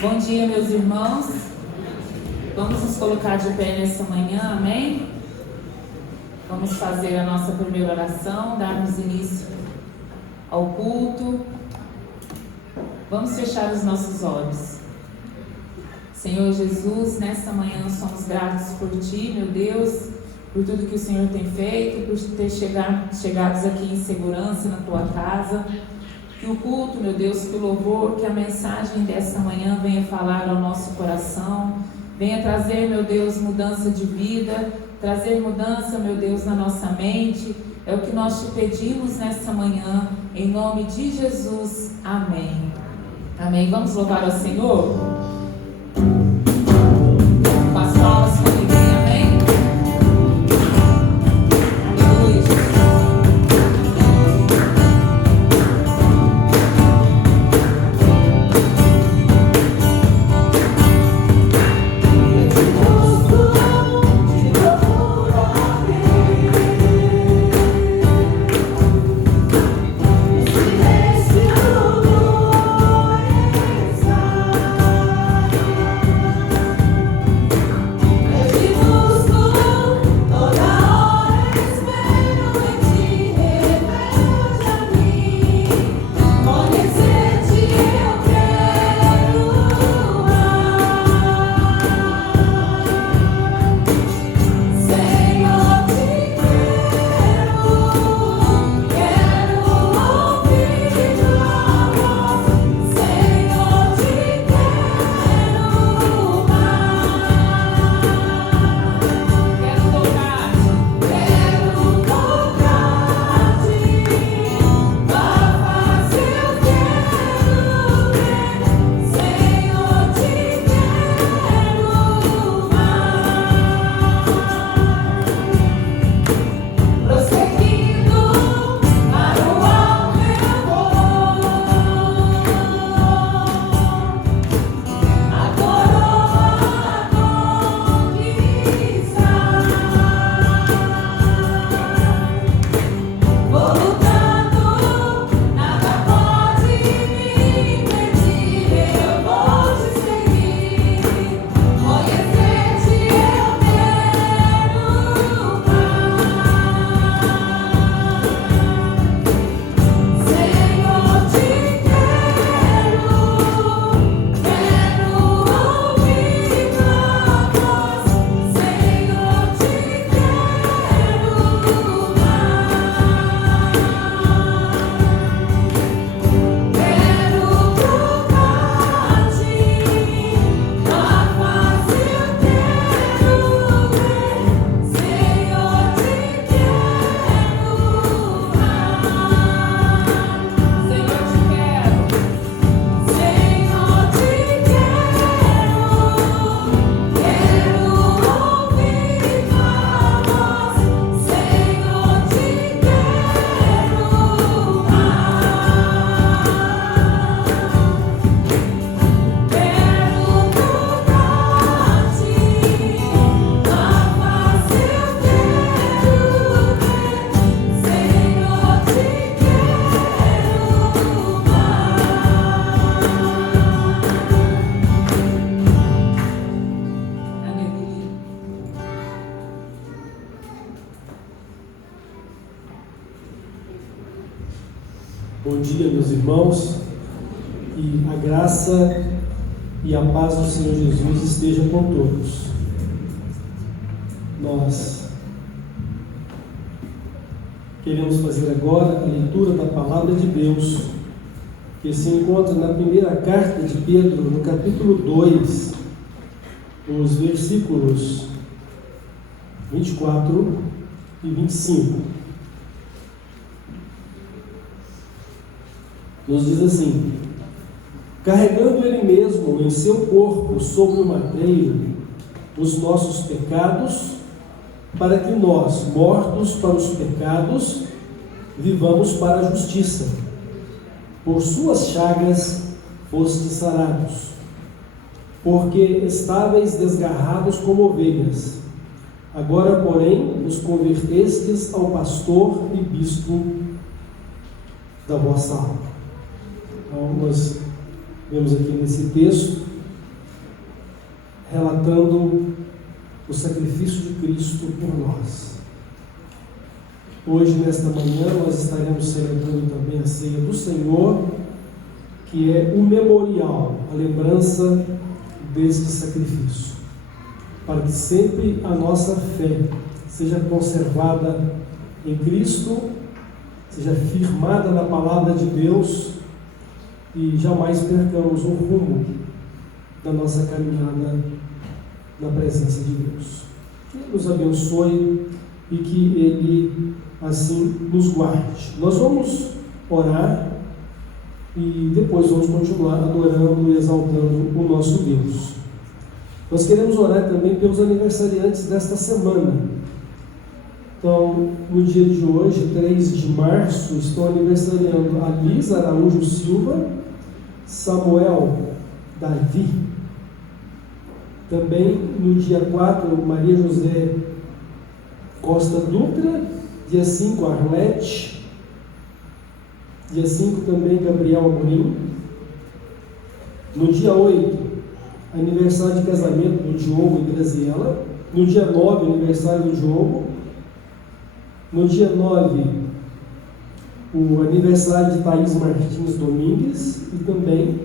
Bom dia, meus irmãos. Vamos nos colocar de pé nessa manhã, amém? Vamos fazer a nossa primeira oração, darmos início ao culto. Vamos fechar os nossos olhos. Senhor Jesus, nessa manhã somos gratos por Ti, meu Deus, por tudo que o Senhor tem feito, por ter chegados aqui em segurança na Tua casa. Que o culto, meu Deus, que o louvor, que a mensagem dessa manhã venha falar ao nosso coração, venha trazer, meu Deus, mudança de vida, trazer mudança, meu Deus, na nossa mente. É o que nós te pedimos nessa manhã, em nome de Jesus. Amém. Amém. Vamos louvar ao Senhor? Com as palmas que ele vem, amém? Aleluia. Bom dia, meus irmãos, e a graça e a paz do Senhor Jesus esteja com todos. Nós queremos fazer agora a leitura da Palavra de Deus, que se encontra na primeira carta de Pedro, no capítulo 2, os versículos 24 e 25. Nos diz assim: carregando Ele mesmo em seu corpo sobre o madeiro os nossos pecados, para que nós, mortos para os pecados, vivamos para a justiça. Por suas chagas fostes sarados, porque estáveis desgarrados como ovelhas. Agora, porém, vos convertestes ao pastor e bispo da vossa alma. Então, nós vemos aqui nesse texto relatando o sacrifício de Cristo por nós. Hoje, nesta manhã, nós estaremos celebrando também a ceia do Senhor, que é o memorial, a lembrança deste sacrifício, para que sempre a nossa fé seja conservada em Cristo, seja firmada na palavra de Deus e jamais percamos o rumo da nossa caminhada na presença de Deus. Que Ele nos abençoe e que Ele assim nos guarde. Nós vamos orar e depois vamos continuar adorando e exaltando o nosso Deus. Nós queremos orar também pelos aniversariantes desta semana. Então, no dia de hoje, 3 de março, estão aniversariando a Liz Araújo Silva, Samuel Davi. Também no dia 4, Maria José Costa Dutra. Dia 5, Arlete. Dia 5 também, Gabriel Amorim. No dia 8, aniversário de casamento do Diogo e Graziela. No dia 9, aniversário do Diogo. No dia 9, o aniversário de Thaís Martins Domingues. E também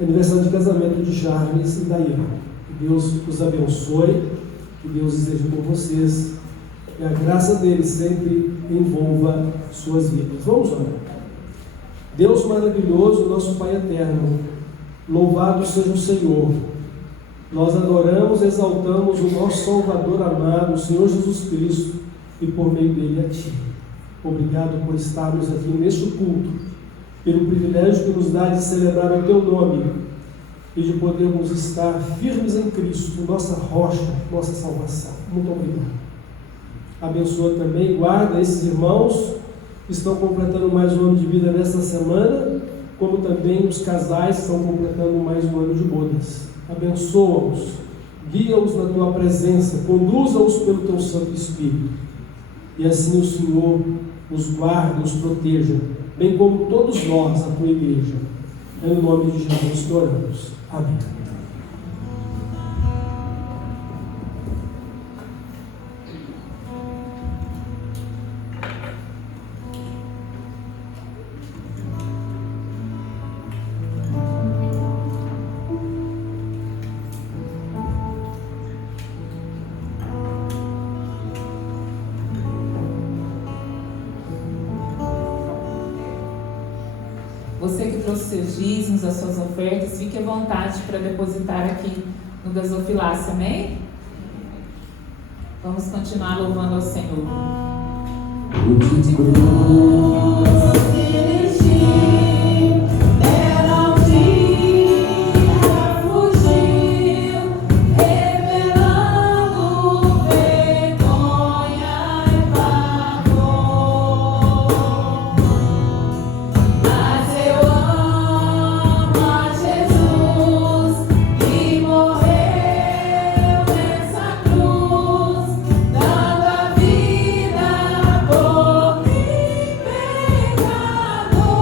aniversário de casamento de Charles e Daiane. Que Deus os abençoe, que Deus esteja com vocês, e a graça dele sempre envolva suas vidas. Vamos orar. Deus maravilhoso, nosso Pai eterno, louvado seja o Senhor. Nós adoramos, exaltamos o nosso Salvador amado, o Senhor Jesus Cristo, e por meio dele a Ti. Obrigado por estarmos aqui neste culto, pelo privilégio que nos dá de celebrar o Teu nome e de podermos estar firmes em Cristo, nossa rocha, nossa salvação. Muito obrigado. Abençoa também, guarda esses irmãos que estão completando mais um ano de vida nesta semana, como também os casais que estão completando mais um ano de bodas. Abençoa-os, guia-os na Tua presença, conduza-os pelo Teu Santo Espírito, e assim o Senhor os guarde, os proteja, bem como todos nós, a Tua igreja. É no nome de Jesus que oramos. Amém. Você que trouxe seus dízimos, as suas ofertas, fique à vontade para depositar aqui no gasofilácio, amém? Vamos continuar louvando ao Senhor. Dando a vida por mim, pecador.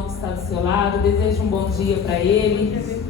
irmão que está do seu lado, deseje um bom dia para ele.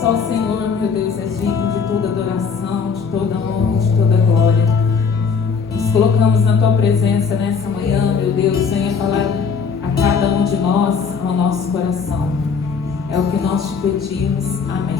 Só o Senhor, meu Deus, é digno de toda adoração, de toda honra, de toda glória. Nos colocamos na Tua presença nessa manhã, meu Deus. Venha falar a cada um de nós, ao nosso coração. É o que nós te pedimos. Amém.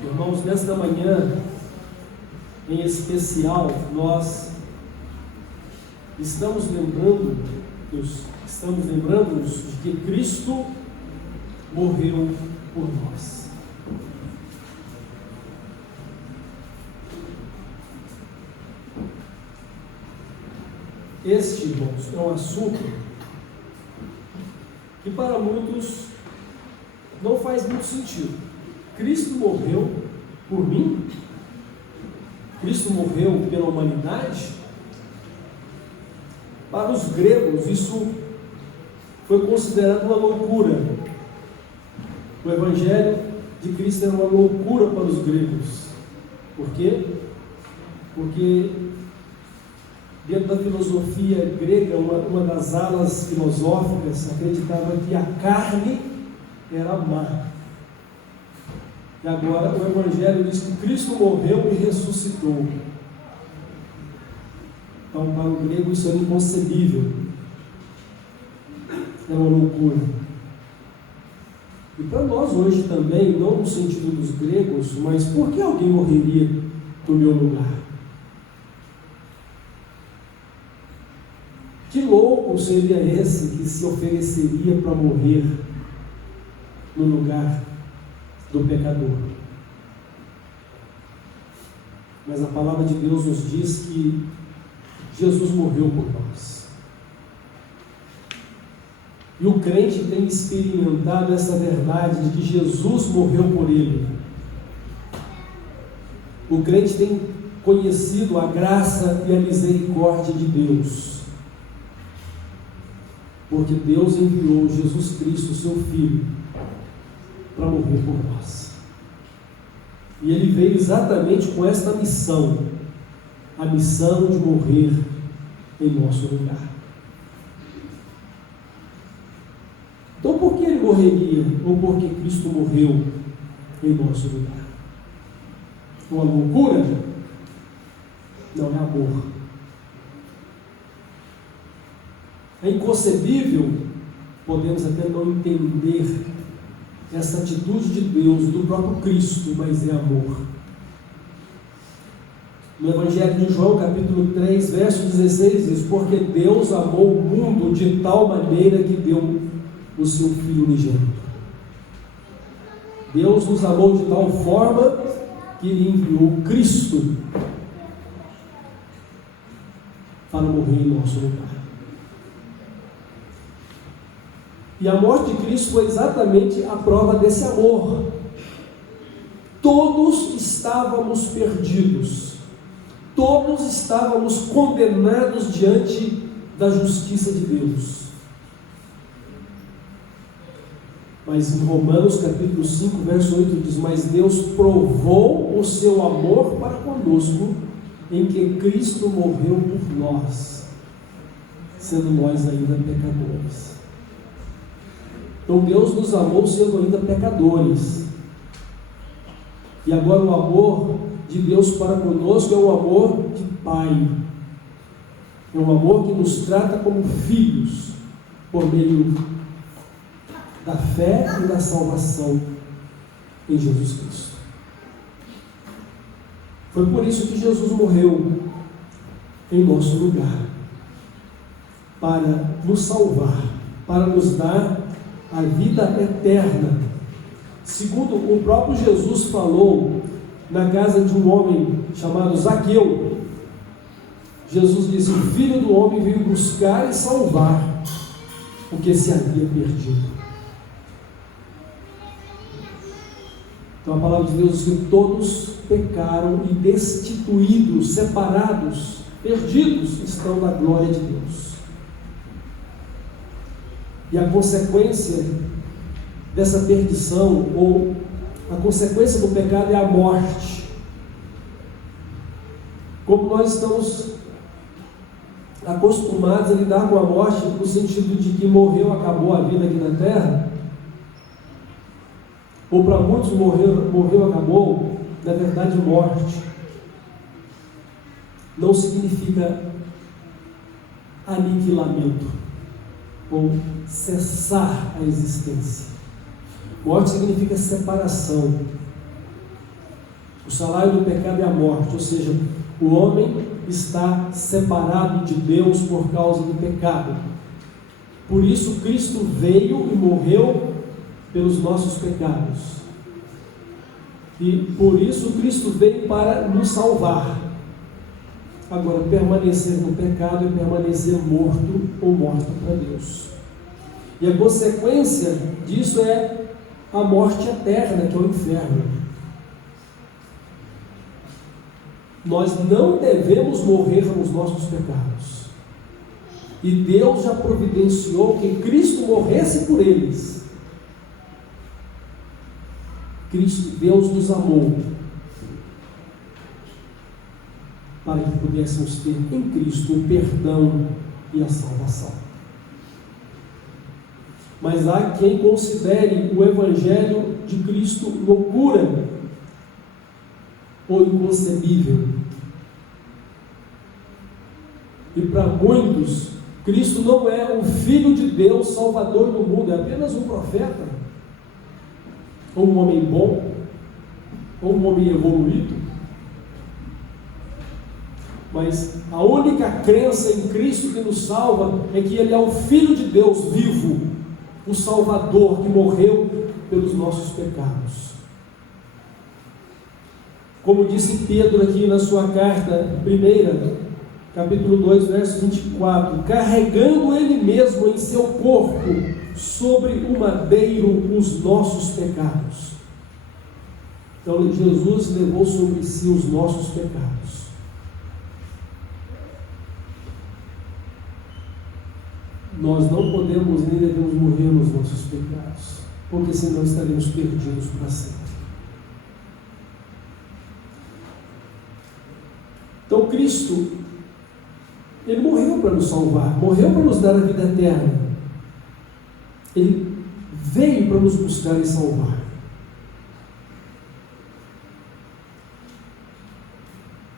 Irmãos, nesta manhã, em especial, nós estamos lembrando-nos de que Cristo morreu por nós. Este, irmãos, é um assunto que para muitos não faz muito sentido. Cristo morreu por mim? Cristo morreu pela humanidade? Para os gregos, isso foi considerado uma loucura. O Evangelho de Cristo era uma loucura para os gregos. Por quê? Porque dentro da filosofia grega, uma das alas filosóficas acreditava que a carne era má. E agora o Evangelho diz que Cristo morreu e ressuscitou. Então, para o grego isso era inconcebível. É uma loucura. E para nós hoje também, não no sentido dos gregos, mas por que alguém morreria no meu lugar? Que louco seria esse que se ofereceria para morrer no lugar do pecador? Mas a palavra de Deus nos diz que Jesus morreu por nós. E o crente tem experimentado essa verdade de que Jesus morreu por ele. O crente tem conhecido a graça e a misericórdia de Deus, porque Deus enviou Jesus Cristo, seu Filho, para morrer por nós. E ele veio exatamente com esta missão, a missão de morrer em nosso lugar. Então, por que ele morreria? Ou por que Cristo morreu em nosso lugar? Uma loucura? Não, é amor. É inconcebível, podemos até não entender essa atitude de Deus, do próprio Cristo, mas é amor. No Evangelho de João, capítulo 3, verso 16, diz: porque Deus amou o mundo de tal maneira que deu o seu Filho unigênito. Deus nos amou de tal forma que Ele enviou Cristo para morrer em nosso lugar. E a morte de Cristo foi exatamente a prova desse amor. Todos estávamos perdidos, todos estávamos condenados diante da justiça de Deus. Mas em Romanos capítulo 5, verso 8 diz: mas Deus provou o seu amor para conosco, em que Cristo morreu por nós, sendo nós ainda pecadores. Então Deus nos amou sendo ainda pecadores. E agora o amor de Deus para conosco é um amor de Pai. É um amor que nos trata como filhos, por meio da fé e da salvação em Jesus Cristo. Foi por isso que Jesus morreu em nosso lugar, para nos salvar, para nos dar a vida eterna. Segundo o próprio Jesus falou na casa de um homem chamado Zaqueu, Jesus disse: o Filho do Homem veio buscar e salvar o que se havia perdido. Então a palavra de Deus diz que todos pecaram e destituídos, separados perdidos estão da glória de Deus. E a consequência dessa perdição, ou a consequência do pecado, é a morte. Como nós estamos acostumados a lidar com a morte, no sentido de que morreu, acabou a vida aqui na terra, ou para muitos morreu, acabou, na verdade, morte não significa aniquilamento ou cessar a existência. Morte significa separação. O salário do pecado é a morte, ou seja, o homem está separado de Deus por causa do pecado. Por isso Cristo veio e morreu pelos nossos pecados. E por isso Cristo veio para nos salvar. Agora, permanecer no pecado é permanecer morto ou morta para Deus. E a consequência disso é a morte eterna, que é o inferno. Nós não devemos morrer nos nossos pecados. E Deus já providenciou que Cristo morresse por eles. Deus nos amou para que pudéssemos ter em Cristo o perdão e a salvação. Mas há quem considere o Evangelho de Cristo loucura ou inconcebível. E para muitos, Cristo não é o Filho de Deus, Salvador do mundo, é apenas um profeta, ou um homem bom, ou um homem evoluído. Mas a única crença em Cristo que nos salva é que Ele é o Filho de Deus vivo, o Salvador que morreu pelos nossos pecados. Como disse Pedro aqui na sua carta primeira, capítulo 2, verso 24, carregando Ele mesmo em seu corpo sobre o madeiro os nossos pecados. Então Jesus levou sobre si os nossos pecados. Nós não podemos nem devemos morrer nos nossos pecados, porque senão estaremos perdidos para sempre. Então Cristo, Ele morreu para nos salvar, morreu para nos dar a vida eterna. Ele veio para nos buscar e salvar.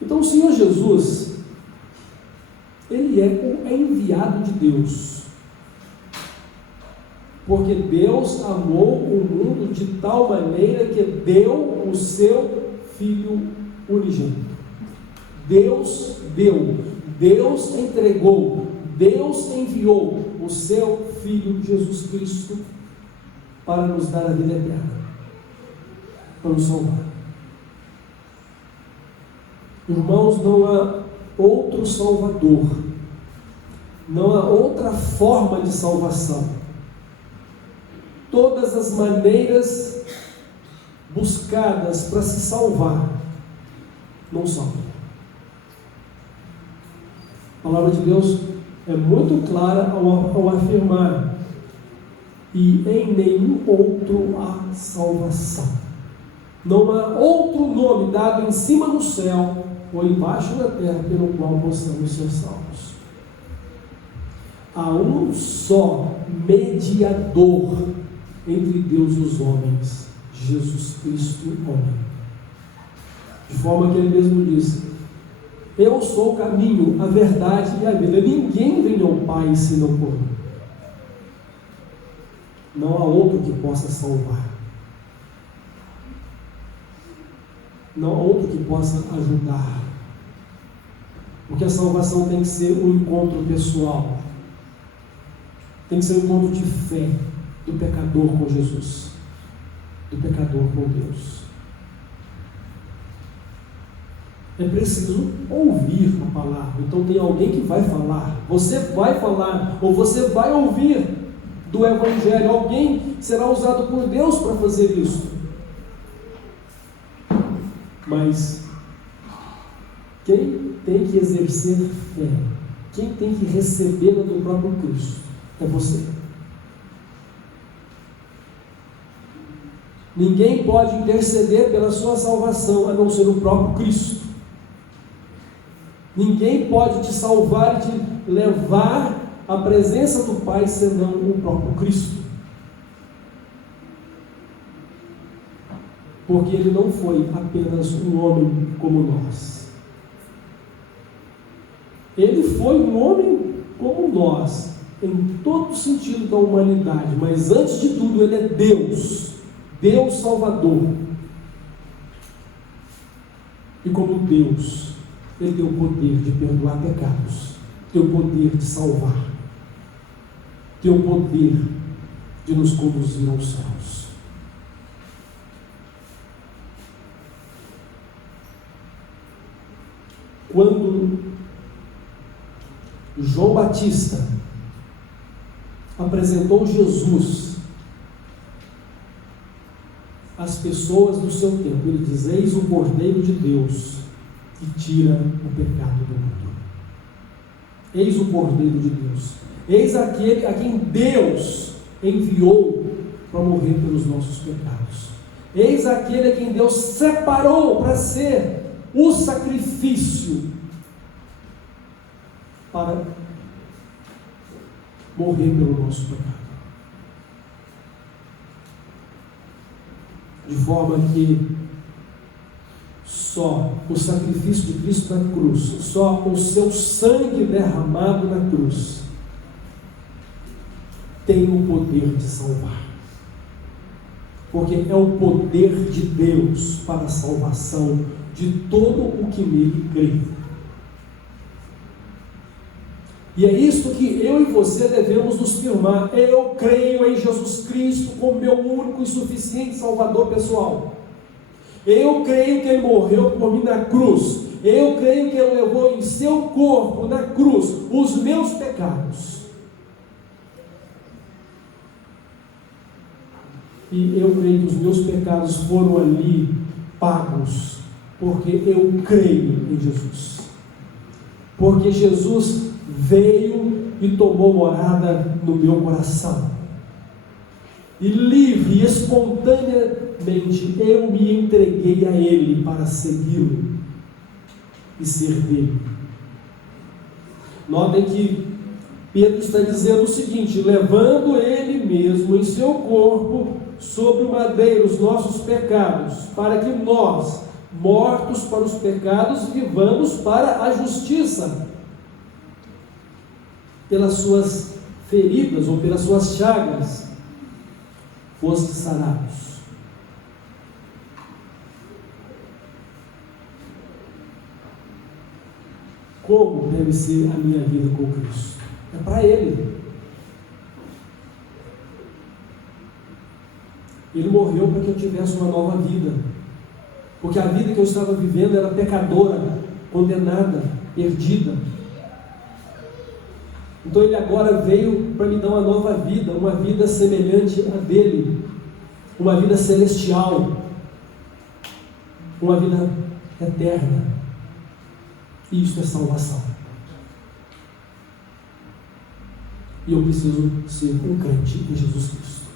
Então o Senhor Jesus, Ele é o enviado de Deus. Porque Deus amou o mundo de tal maneira que deu o seu Filho unigênito. Deus deu, Deus entregou, Deus enviou o seu Filho Jesus Cristo para nos dar a vida eterna, para nos salvar. Irmãos, não há outro Salvador, não há outra forma de salvação. Todas as maneiras buscadas para se salvar não salvam. A palavra de Deus é muito clara ao afirmar: e em nenhum outro há salvação. Não há outro nome dado em cima do céu ou embaixo da terra pelo qual possamos ser salvos. Há um só mediador entre Deus e os homens, Jesus Cristo, homem. De forma que Ele mesmo disse: eu sou o caminho, a verdade e a vida. Ninguém vem ao Pai senão por mim. Não há outro que possa salvar. Não há outro que possa ajudar. Porque a salvação tem que ser um encontro pessoal. Tem que ser um encontro de fé do pecador com Jesus, do pecador com Deus. É preciso ouvir a palavra. Então tem alguém que vai falar. Você vai falar, ou você vai ouvir do Evangelho. Alguém será usado por Deus para fazer isso. Mas Quem tem que exercer fé, quem tem que recebê-la do próprio Cristo, é você. Ninguém pode interceder pela sua salvação a não ser o próprio Cristo. Ninguém pode te salvar e te levar à presença do Pai senão o próprio Cristo. Porque ele não foi apenas um homem como nós. Ele foi um homem como nós, em todo o sentido da humanidade, mas antes de tudo ele é Deus, Deus Salvador. E como Deus, ele tem o poder de perdoar pecados, tem o poder de salvar, tem o poder de nos conduzir aos céus. Quando João Batista apresentou Jesus às pessoas do seu tempo, ele diz: eis o Cordeiro de Deus que tira o pecado do mundo. Eis o Cordeiro de Deus, eis aquele a quem Deus enviou para morrer pelos nossos pecados, eis aquele a quem Deus separou para ser o sacrifício para morrer pelo nosso pecado. De forma que só o sacrifício de Cristo na cruz, só o seu sangue derramado na cruz tem o poder de salvar. Porque é o poder de Deus para a salvação de todo o que nele crê. E é isto que eu e você devemos nos firmar. Eu creio em Jesus Cristo como meu único e suficiente Salvador pessoal. Eu creio que Ele morreu por mim na cruz. Eu creio que Ele levou em seu corpo, na cruz, os meus pecados. E eu creio que os meus pecados foram ali pagos, porque eu creio em Jesus. Porque Jesus veio e tomou morada no meu coração. E livre e espontaneamente eu me entreguei a Ele para segui-lo e ser dele. Notem que Pedro está dizendo o seguinte: levando Ele mesmo em seu corpo sobre o madeiro os nossos pecados, para que nós, mortos para os pecados, vivamos para a justiça. Pelas suas feridas ou pelas suas chagas foste sarados. Como deve ser a minha vida com Cristo? É para Ele. Ele morreu para que eu tivesse uma nova vida, porque a vida que eu estava vivendo era pecadora, condenada, perdida. Então Ele agora veio para me dar uma nova vida, uma vida semelhante à dele, uma vida celestial, uma vida eterna. E isso é salvação. E eu preciso ser um crente em Jesus Cristo.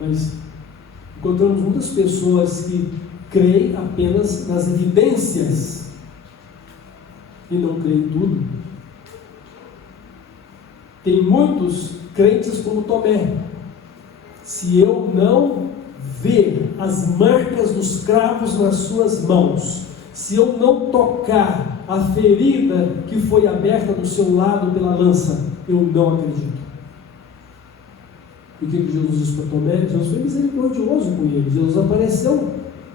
Mas encontramos muitas pessoas que creem apenas nas evidências e não creem em tudo. Tem muitos crentes como Tomé: se eu não ver as marcas dos cravos nas suas mãos, se eu não tocar a ferida que foi aberta do seu lado pela lança, eu não acredito. E o que Jesus disse para Tomé? Jesus foi misericordioso com ele. Jesus apareceu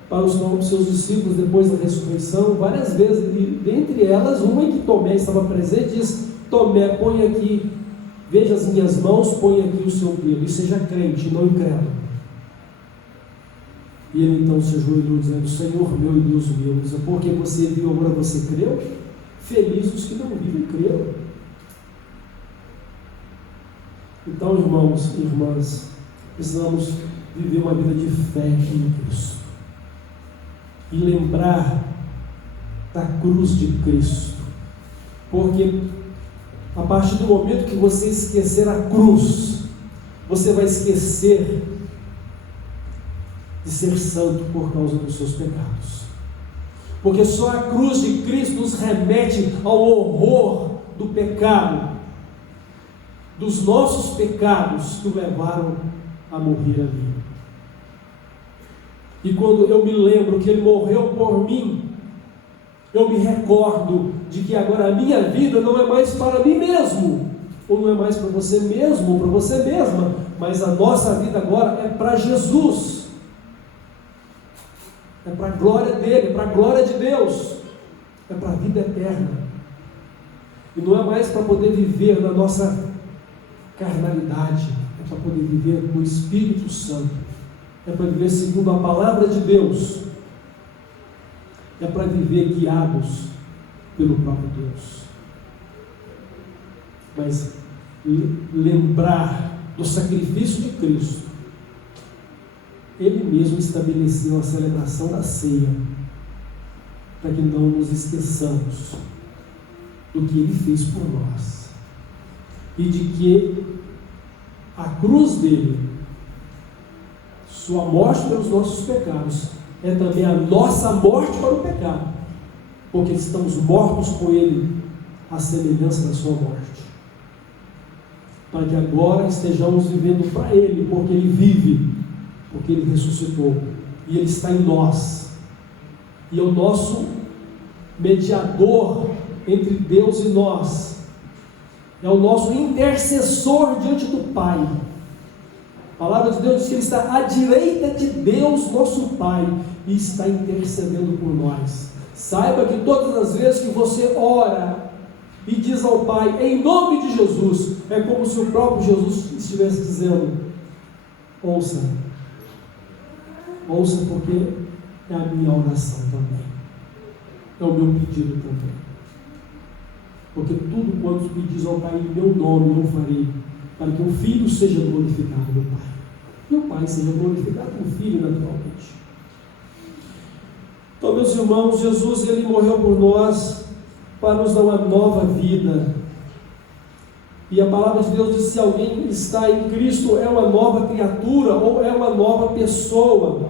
para os seus discípulos depois da ressurreição várias vezes, e dentre elas, uma em que Tomé estava presente, diz: Tomé, põe aqui, veja as minhas mãos, põe aqui o seu dedo, e seja crente, não incrédulo. E ele então se ajoelhou dizendo: Senhor meu e Deus meu. Diz: porque você viu, agora você creu? Felizes os que não viram e creram. Então, irmãos e irmãs, precisamos viver uma vida de fé em Cristo e lembrar da cruz de Cristo. Porque a partir do momento que você esquecer a cruz, você vai esquecer de ser santo por causa dos seus pecados. Porque só a cruz de Cristo nos remete ao horror do pecado, dos nossos pecados que o levaram a morrer ali. E quando eu me lembro que Ele morreu por mim, eu me recordo de que agora a minha vida não é mais para mim mesmo, ou não é mais para você mesmo, ou para você mesma, mas a nossa vida agora é para Jesus, é para a glória dele, é para a glória de Deus, é para a vida eterna. E não é mais para poder viver na nossa carnalidade, é para poder viver no Espírito Santo, é para viver segundo a palavra de Deus, é para viver guiados pelo próprio Deus. Mas lembrar do sacrifício de Cristo, Ele mesmo estabeleceu a celebração da ceia, para que não nos esqueçamos do que Ele fez por nós, e de que a cruz dele, sua morte pelos nossos pecados, é também a nossa morte para o pecado, porque estamos mortos com Ele à semelhança da sua morte, para que agora estejamos vivendo para Ele, porque Ele vive, porque Ele ressuscitou, e Ele está em nós, e é o nosso mediador entre Deus e nós, é o nosso intercessor diante do Pai. A palavra de Deus diz que Ele está à direita de Deus, nosso Pai, e está intercedendo por nós. Saiba que todas as vezes que você ora e diz ao Pai, em nome de Jesus, é como se o próprio Jesus estivesse dizendo: ouça, porque é a minha oração também, é o meu pedido também. Porque tudo quanto pedis ao Pai em meu nome eu farei, para que o Filho seja glorificado no Pai, e o Pai seja glorificado no Filho naturalmente. Então, meus irmãos, Jesus, Ele morreu por nós para nos dar uma nova vida, e a palavra de Deus diz: se alguém está em Cristo, é uma nova criatura, ou é uma nova pessoa.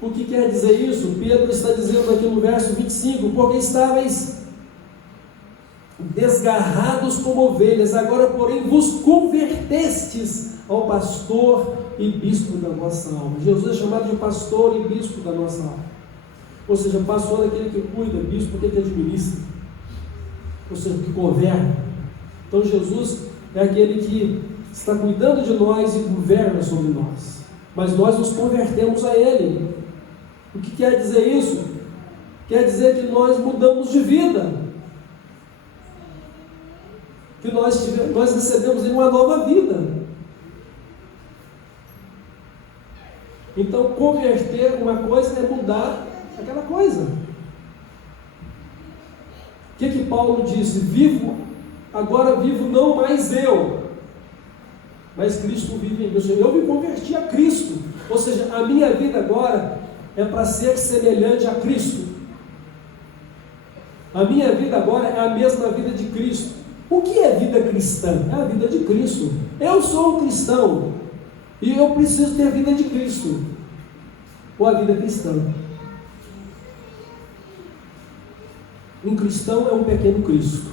O que quer dizer isso? Pedro está dizendo aqui no verso 25, porque estáveis desgarrados como ovelhas, agora porém vos convertestes ao pastor e bispo da nossa alma. Jesus é chamado de pastor e bispo da nossa alma, ou seja, pastor é aquele que cuida, bispo é aquele que administra, ou seja, que governa. Então Jesus é aquele que está cuidando de nós e governa sobre nós, mas nós nos convertemos a Ele. O que quer dizer isso? Quer dizer que nós mudamos de vida, que nós recebemos em uma nova vida. Então, converter uma coisa é mudar aquela coisa. O que Paulo disse? Agora vivo não mais eu, mas Cristo vive em mim. Eu me converti a Cristo, ou seja, a minha vida agora é para ser semelhante a Cristo. A minha vida agora é a mesma vida de Cristo. O que é vida cristã? É a vida de Cristo. Eu sou um cristão e eu preciso ter a vida de Cristo, ou a vida cristã. Um cristão é um pequeno Cristo.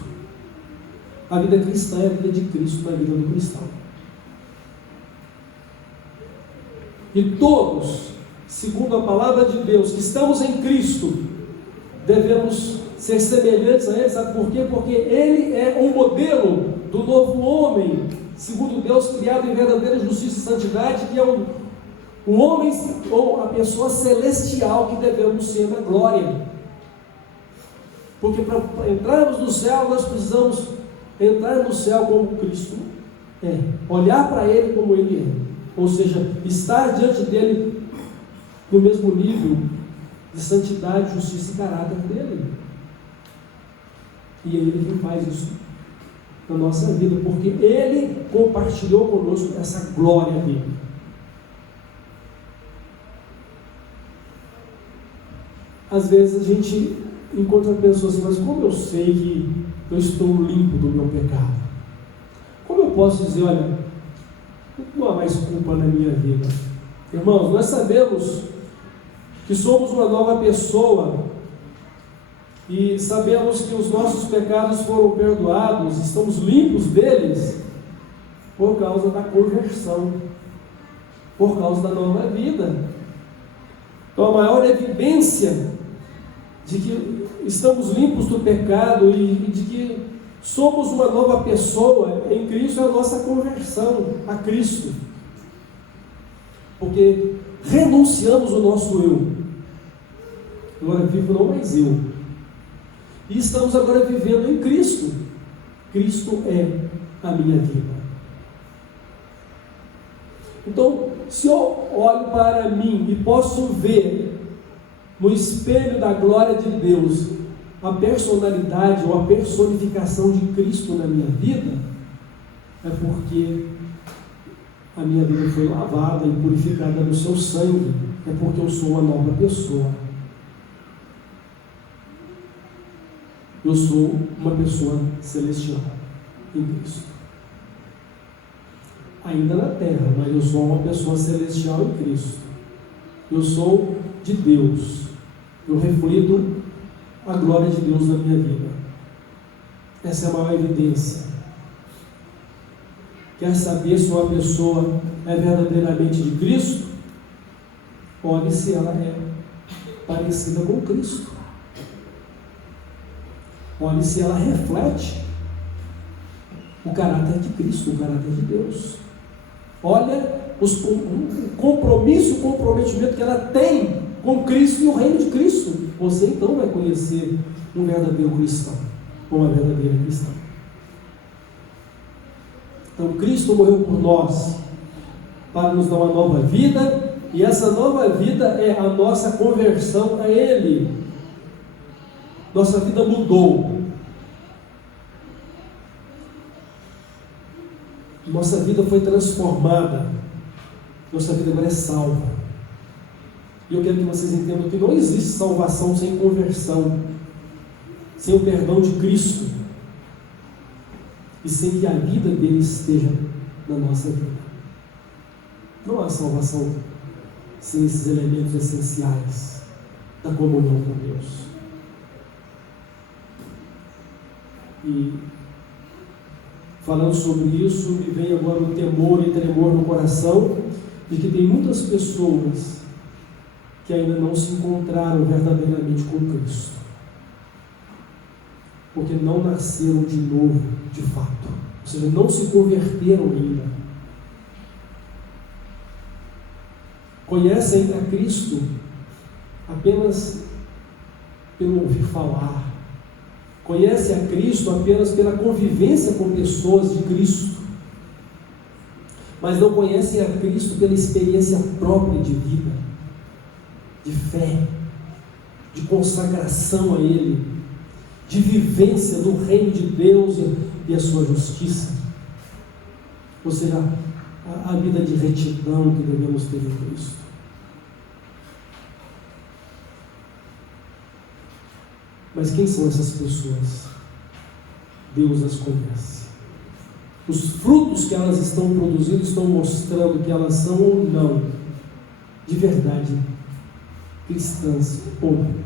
A vida cristã é a vida de Cristo na vida do cristão. E todos, segundo a palavra de Deus, que estamos em Cristo, devemos ser semelhantes a Ele. Sabe por quê? Porque Ele é um modelo do novo homem, segundo Deus, criado em verdadeira justiça e santidade, que é o homem ou a pessoa celestial que devemos ser na glória. Porque para entrarmos no céu, nós precisamos entrar no céu como Cristo é, olhar para Ele como Ele é, ou seja, estar diante dEle no mesmo nível de santidade, justiça e caráter dEle. E é Ele que faz isso na nossa vida, porque Ele compartilhou conosco essa glória dEle. às vezes a gente encontra pessoas assim, mas como eu sei que eu estou limpo do meu pecado? Como eu posso dizer, olha, não há mais culpa na minha vida? Irmãos, nós sabemos que somos uma nova pessoa e sabemos que os nossos pecados foram perdoados, estamos limpos deles por causa da conversão, por causa da nova vida. Então a maior evidência de que estamos limpos do pecado e de que somos uma nova pessoa em Cristo é a nossa conversão a Cristo. Porque renunciamos o nosso eu. Agora vivo não mais eu. E estamos agora vivendo em Cristo. Cristo é a minha vida. Então, se eu olho para mim e posso ver no espelho da glória de Deus a personalidade ou a personificação de Cristo na minha vida, é porque a minha vida foi lavada e purificada no seu sangue, é porque eu sou uma nova pessoa. Eu sou uma pessoa celestial em Cristo. Ainda na terra, mas eu sou uma pessoa celestial em Cristo. Eu sou de Deus. Eu reflito a glória de Deus na minha vida. Essa é a maior evidência. Quer saber se uma pessoa é verdadeiramente de Cristo? Olhe se ela é parecida com Cristo. Olhe se ela reflete o caráter de Cristo, o caráter de Deus. Olha o compromisso, o comprometimento que ela tem com Cristo e o reino de Cristo. Você então vai conhecer um verdadeiro cristão, ou uma verdadeira cristã. Então Cristo morreu por nós para nos dar uma nova vida, e essa nova vida é a nossa conversão a Ele. Nossa vida mudou. Nossa vida foi transformada. Nossa vida agora é salva. E eu quero que vocês entendam que não existe salvação sem conversão, sem o perdão de Cristo e sem que a vida dele esteja na nossa vida. Não há salvação sem esses elementos essenciais da comunhão com Deus. E falando sobre isso, me vem agora o temor e tremor no coração de que tem muitas pessoas que ainda não se encontraram verdadeiramente com Cristo, porque não nasceram de novo, de fato, ou seja, não se converteram ainda. Conhecem a Cristo apenas pelo ouvir falar, conhecem a Cristo apenas pela convivência com pessoas de Cristo, mas não conhecem a Cristo pela experiência própria de vida, de fé, de consagração a Ele, de vivência do reino de Deus e a sua justiça, ou seja, a vida de retidão que devemos ter em Cristo. Mas quem são essas pessoas? Deus as conhece. Os frutos que elas estão produzindo estão mostrando que elas são ou não de verdade cristãs ou não.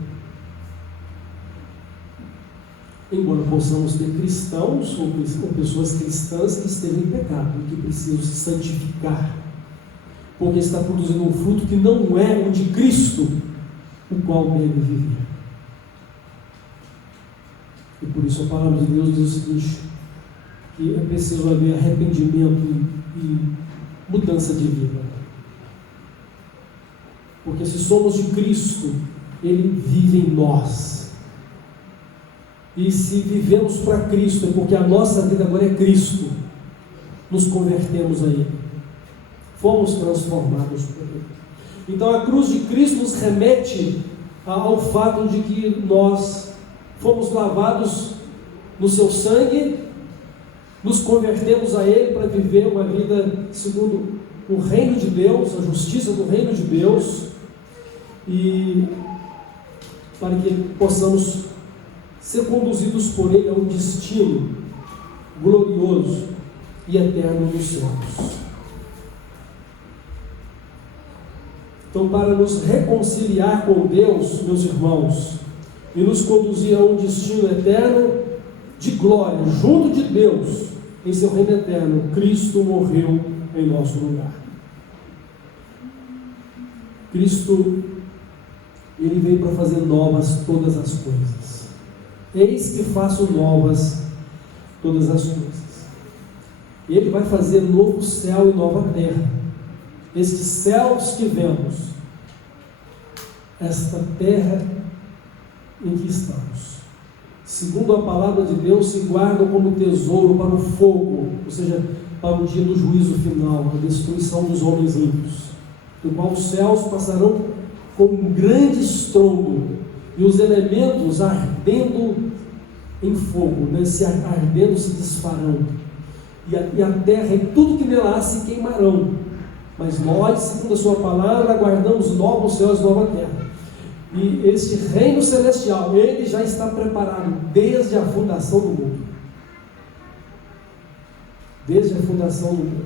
Embora possamos ter cristãos ou pessoas cristãs que estejam em pecado e que precisam se santificar, porque está produzindo um fruto que não é o de Cristo, o qual deve viver. E por isso a palavra de Deus diz o seguinte, que é preciso haver arrependimento e mudança de vida. Porque se somos de Cristo, Ele vive em nós. E se vivemos para Cristo, é porque a nossa vida agora é Cristo. Nos convertemos a Ele. Fomos transformados por Ele. Então a cruz de Cristo nos remete ao fato de que nós fomos lavados no seu sangue, nos convertemos a Ele para viver uma vida segundo o reino de Deus, a justiça do reino de Deus, e para que possamos ser conduzidos por Ele a um destino glorioso e eterno nos céus. Então, para nos reconciliar com Deus, meus irmãos, e nos conduzir a um destino eterno de glória, junto de Deus, em seu reino eterno, Cristo morreu em nosso lugar. Cristo, Ele veio para fazer novas todas as coisas. Eis que faço novas todas as coisas. Ele vai fazer novo céu e nova terra. Estes céus que vemos, esta terra em que estamos, segundo a palavra de Deus, se guardam como tesouro para o fogo, ou seja, para o dia do juízo final, a destruição dos homens ímpios, do qual os céus passarão com um grande estrondo, e os elementos ardendo em fogo, né? Se ardendo se desfarão, e a terra e tudo que nela há se queimarão. Mas nós, segundo a sua palavra, aguardamos novos céus e nova terra. E este reino celestial, ele já está preparado desde a fundação do mundo. Desde a fundação do mundo.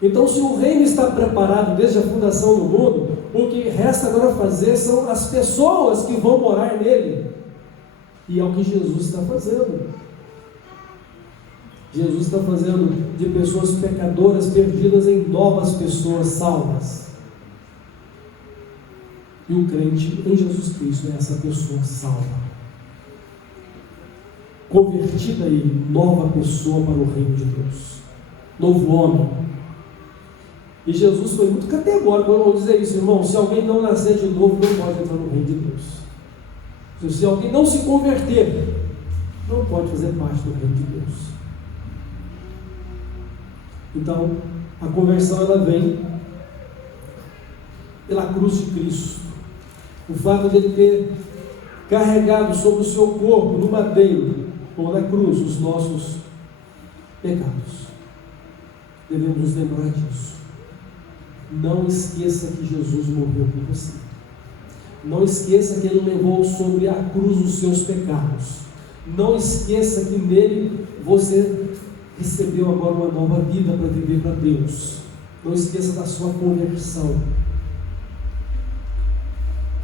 Então, se o reino está preparado desde a fundação do mundo, o que resta agora fazer são as pessoas que vão morar nele. E é o que Jesus está fazendo. Jesus está fazendo de pessoas pecadoras perdidas em novas pessoas salvas. E o crente em Jesus Cristo é essa pessoa salva, convertida em nova pessoa para o reino de Deus, novo homem. E Jesus foi muito categórico ao dizer isso, irmão: se alguém não nascer de novo, não pode entrar no reino de Deus. Se alguém não se converter, não pode fazer parte do reino de Deus. Então, a conversão ela vem pela cruz de Cristo. O fato de Ele ter carregado sobre o seu corpo, no madeiro ou na cruz, os nossos pecados. Devemos nos lembrar disso. Não esqueça que Jesus morreu por você. Não esqueça que Ele levou sobre a cruz os seus pecados. Não esqueça que nele você recebeu agora uma nova vida para viver para Deus. Não esqueça da sua conversão.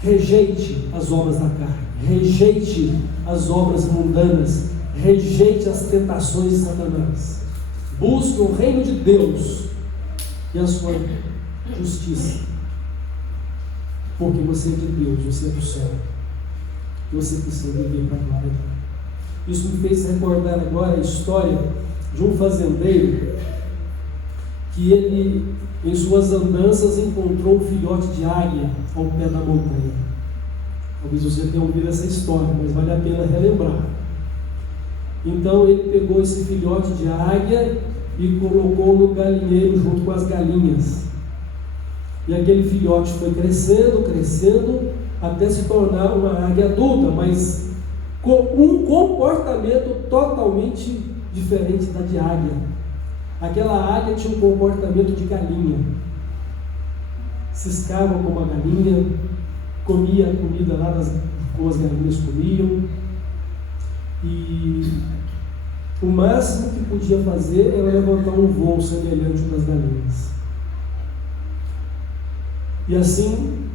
Rejeite as obras da carne, rejeite as obras mundanas, rejeite as tentações de Satanás. Busque o reino de Deus e a sua justiça, porque você é de Deus, você é do céu, você precisa viver para a glória. Isso me fez recordar agora a história de um fazendeiro que ele, em suas andanças, encontrou um filhote de águia ao pé da montanha. Talvez você tenha ouvido essa história, mas vale a pena relembrar. Então ele pegou esse filhote de águia e colocou no galinheiro junto com as galinhas. E aquele filhote foi crescendo, crescendo, até se tornar uma águia adulta, mas com um comportamento totalmente diferente da de águia. Aquela águia tinha um comportamento de galinha, ciscava como a galinha, comia a comida lá como as galinhas comiam, e o máximo que podia fazer era levantar um voo semelhante ao das galinhas. E assim,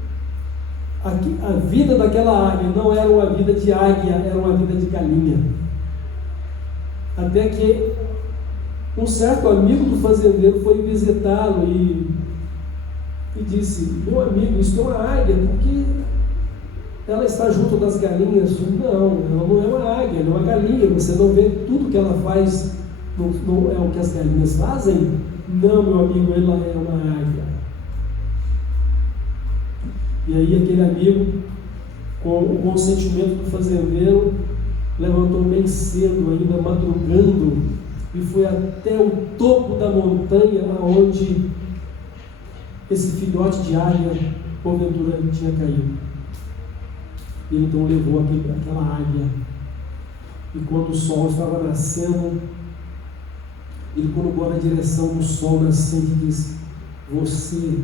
a vida daquela águia não era uma vida de águia, era uma vida de galinha. Até que um certo amigo do fazendeiro foi visitá-lo e disse: meu amigo, isso é uma águia, porque ela está junto das galinhas. Não, ela não é uma águia, ela é uma galinha. Você não vê tudo que ela faz, não é o que as galinhas fazem? Não, meu amigo, ela é uma águia. E aí aquele amigo, com o consentimento do fazendeiro, levantou bem cedo, ainda madrugando, e foi até o topo da montanha onde esse filhote de águia, porventura, tinha caído. E ele então levou aquela águia, e quando o sol estava nascendo, ele colocou na direção do sol nascente e disse: você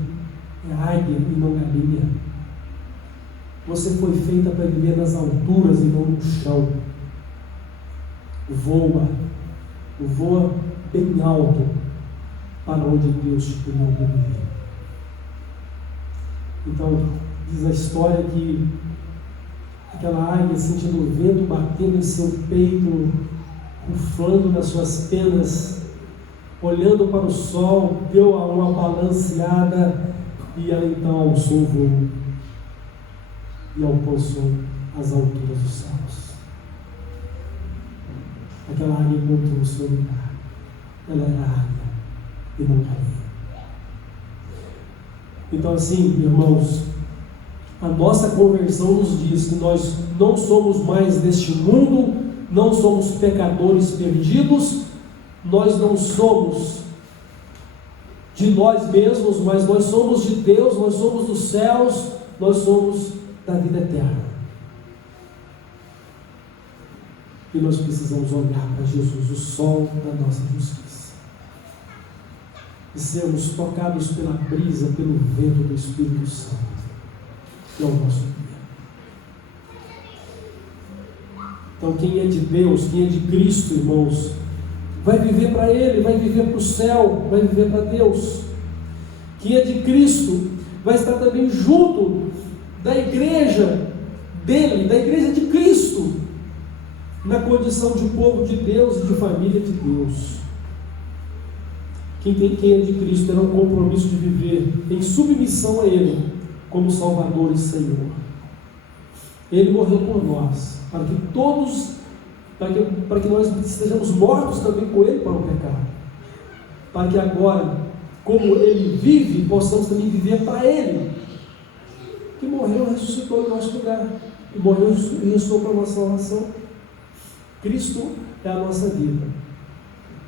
é águia e não galinha. Você foi feita para viver nas alturas e não no chão. Voa bem alto para onde Deus te criou para viver. Então, diz a história que aquela águia, sentindo o vento batendo em seu peito, ruflando nas suas penas, olhando para o sol, deu uma balanceada e ela então alçou o voo e alcançou as alturas dos céus. Aquela águia encontrou o seu lugar. Ela era águia e não rainha. Então, assim, irmãos, a nossa conversão nos diz que nós não somos mais deste mundo, não somos pecadores perdidos, nós não somos de nós mesmos, mas nós somos de Deus, nós somos dos céus, nós somos da vida eterna. E nós precisamos olhar para Jesus, o sol da nossa justiça, e sermos tocados pela brisa, pelo vento do Espírito Santo, que é o nosso guia. Então, quem é de Deus, quem é de Cristo, irmãos, vai viver para Ele, vai viver para o céu, vai viver para Deus. Quem é de Cristo vai estar também junto da igreja dele, da igreja de Cristo, na condição de povo de Deus e de família de Deus. Quem é de Cristo terá um compromisso de viver em submissão a Ele, como Salvador e Senhor. Ele morreu por nós, para que nós estejamos mortos também com Ele para o pecado, para que agora, como Ele vive, possamos também viver para Ele, que morreu e ressuscitou em nosso lugar, e morreu e ressuscitou para a nossa salvação. Cristo é a nossa vida.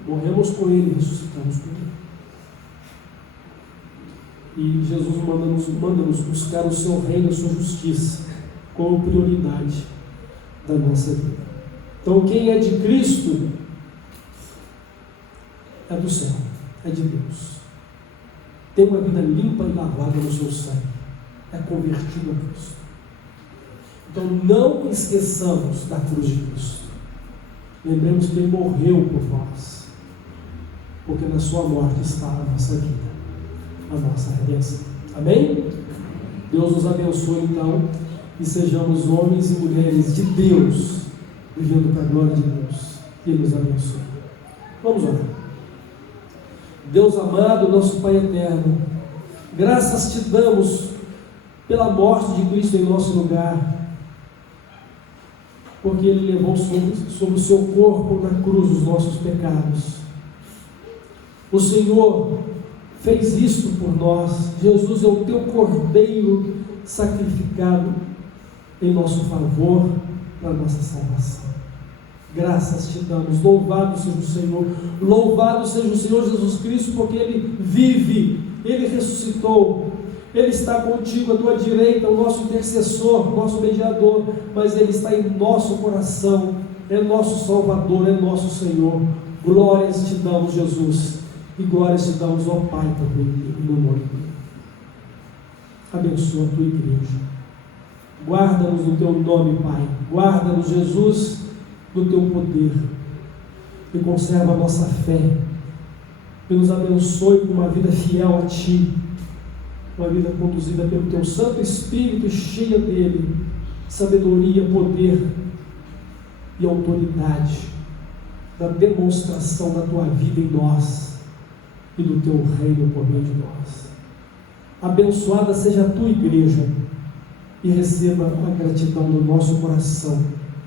Morremos com Ele e ressuscitamos com Ele. E Jesus manda-nos buscar o seu reino, a sua justiça, como prioridade da nossa vida. Então, quem é de Cristo é do céu, é de Deus. Tem uma vida limpa e lavada no seu sangue, é convertido a Cristo. Então, não esqueçamos da cruz de Cristo. Lembremos que Ele morreu por nós, porque na sua morte está a nossa vida, a nossa redenção. Amém? Deus nos abençoe então, e sejamos homens e mulheres de Deus, vivendo para a glória de Deus. Ele nos abençoe. Vamos orar. Deus amado, nosso Pai eterno, graças te damos pela morte de Cristo em nosso lugar, porque Ele levou sobre o seu corpo na cruz os nossos pecados. O Senhor fez isto por nós. Jesus é o teu cordeiro sacrificado em nosso favor, para a nossa salvação. Graças te damos. Louvado seja o Senhor. Louvado seja o Senhor Jesus Cristo, porque Ele vive, Ele ressuscitou. Ele está contigo à tua direita, o nosso intercessor, nosso mediador, mas Ele está em nosso coração, é nosso Salvador, é nosso Senhor. Glórias te damos, Jesus, e glórias te damos, ó Pai, também, no nome dele. Abençoa a tua igreja. Guarda-nos no teu nome, Pai. Guarda-nos, Jesus, no teu poder, e conserva a nossa fé, e nos abençoe com uma vida fiel a Ti, uma vida conduzida pelo Teu Santo Espírito e cheia dele, sabedoria, poder e autoridade, da demonstração da Tua vida em nós e do Teu reino por meio de nós. Abençoada seja a Tua igreja, e receba a gratidão do nosso coração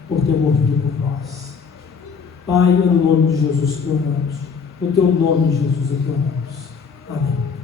por ter morrido por nós. Pai, é no nome de Jesus que oramos, no Teu nome, Jesus, é que oramos. Amém.